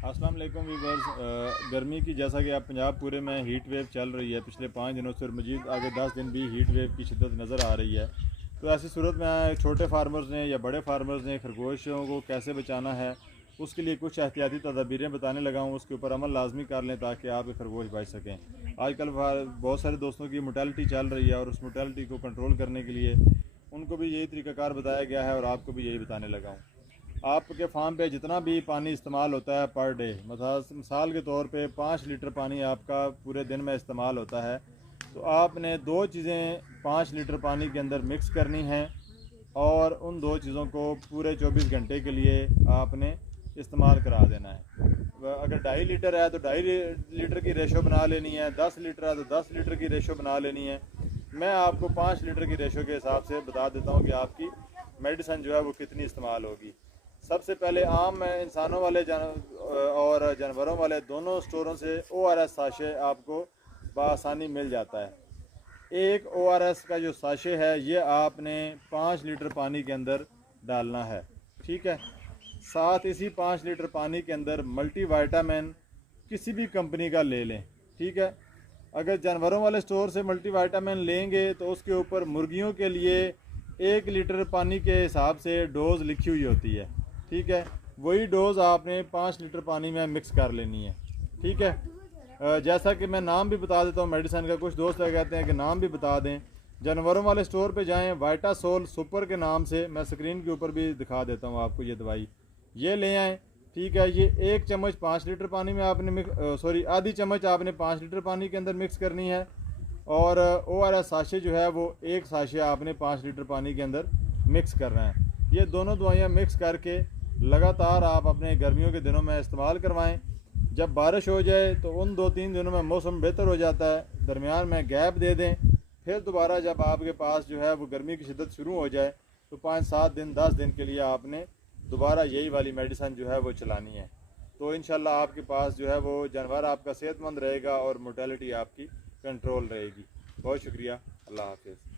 अस्सलाम वालेकुम वीवर्स। गर्मी की जैसा कि आप पंजाब पूरे में हीट वेव चल रही है पिछले 5 दिनों से, और मजीद आगे 10 दिन भी हीट वेव की शिद्दत नज़र आ रही है। तो ऐसी सूरत में छोटे फार्मर्स ने या बड़े फार्मर्स ने खरगोशों को कैसे बचाना है, उसके लिए कुछ एहतियाती तदाबीरें बताने लगा हूँ। उसके ऊपर अमल लाजमी कर लें ताकि आपके खरगोश बच सकें। आजकल बहुत सारे दोस्तों की मोर्टेलिटी चल रही है, और उस मोर्टेलिटी को कंट्रोल करने के लिए उनको भी यही तरीक़ाकार बताया गया है, और आपको भी यही बताने लगा हूँ। आपके फार्म पे जितना भी पानी इस्तेमाल होता है पर डे, मिसाल के तौर पे 5 लीटर पानी आपका पूरे दिन में इस्तेमाल होता है, तो आपने दो चीज़ें 5 लीटर पानी के अंदर मिक्स करनी हैं, और उन दो चीज़ों को पूरे 24 घंटे के लिए आपने इस्तेमाल करा देना है। अगर 2.5 लीटर है तो 2.5 लीटर की रेशो बना लेनी है, 10 लीटर है तो 10 लीटर की रेशो बना लेनी है। मैं आपको 5 लीटर की रेशो के हिसाब से बता देता हूँ कि आपकी मेडिसिन जो है वो कितनी इस्तेमाल होगी। सबसे पहले आम इंसानों वाले और जानवरों वाले दोनों स्टोरों से ORS साशे आपको बआसानी मिल जाता है। एक ORS का जो साशे है ये आपने 5 लीटर पानी के अंदर डालना है, ठीक है। साथ इसी 5 लीटर पानी के अंदर मल्टीवाइटामिन किसी भी कंपनी का ले लें, ठीक है। अगर जानवरों वाले स्टोर से मल्टीवाइटामिन लेंगे तो उसके ऊपर मुर्गियों के लिए 1 लीटर पानी के हिसाब से डोज़ लिखी हुई होती है, ठीक है। वही डोज़ आपने 5 लीटर पानी में मिक्स कर लेनी है, ठीक है। जैसा कि मैं नाम भी बता देता हूँ मेडिसिन का, कुछ दोस्त कहते हैं कि नाम भी बता दें। जानवरों वाले स्टोर पे जाएं, वाइटासोल सुपर के नाम से, मैं स्क्रीन के ऊपर भी दिखा देता हूँ आपको ये दवाई, ये ले आएँ, ठीक है। ये 1 चम्मच 5 लीटर पानी में आपने आधी चम्मच आपने 5 लीटर पानी के अंदर मिक्स करनी है, और ORS साशे जो है वो 1 साशे आपने 5 लीटर पानी के अंदर मिक्स करना है। ये दोनों दवाइयाँ मिक्स करके लगातार आप अपने गर्मियों के दिनों में इस्तेमाल करवाएं। जब बारिश हो जाए तो उन 2-3 दिनों में मौसम बेहतर हो जाता है, दरमियान में गैप दे दें। फिर दोबारा जब आपके पास जो है वो गर्मी की शिद्दत शुरू हो जाए तो 5-7 दिन 10 दिन के लिए आपने दोबारा यही वाली मेडिसिन जो है वो चलानी है। तो इंशाल्लाह आपके पास जो है वो जानवर आपका सेहतमंद रहेगा और मोर्टेलिटी आपकी कंट्रोल रहेगी। बहुत शुक्रिया। अल्लाह हाफिज़।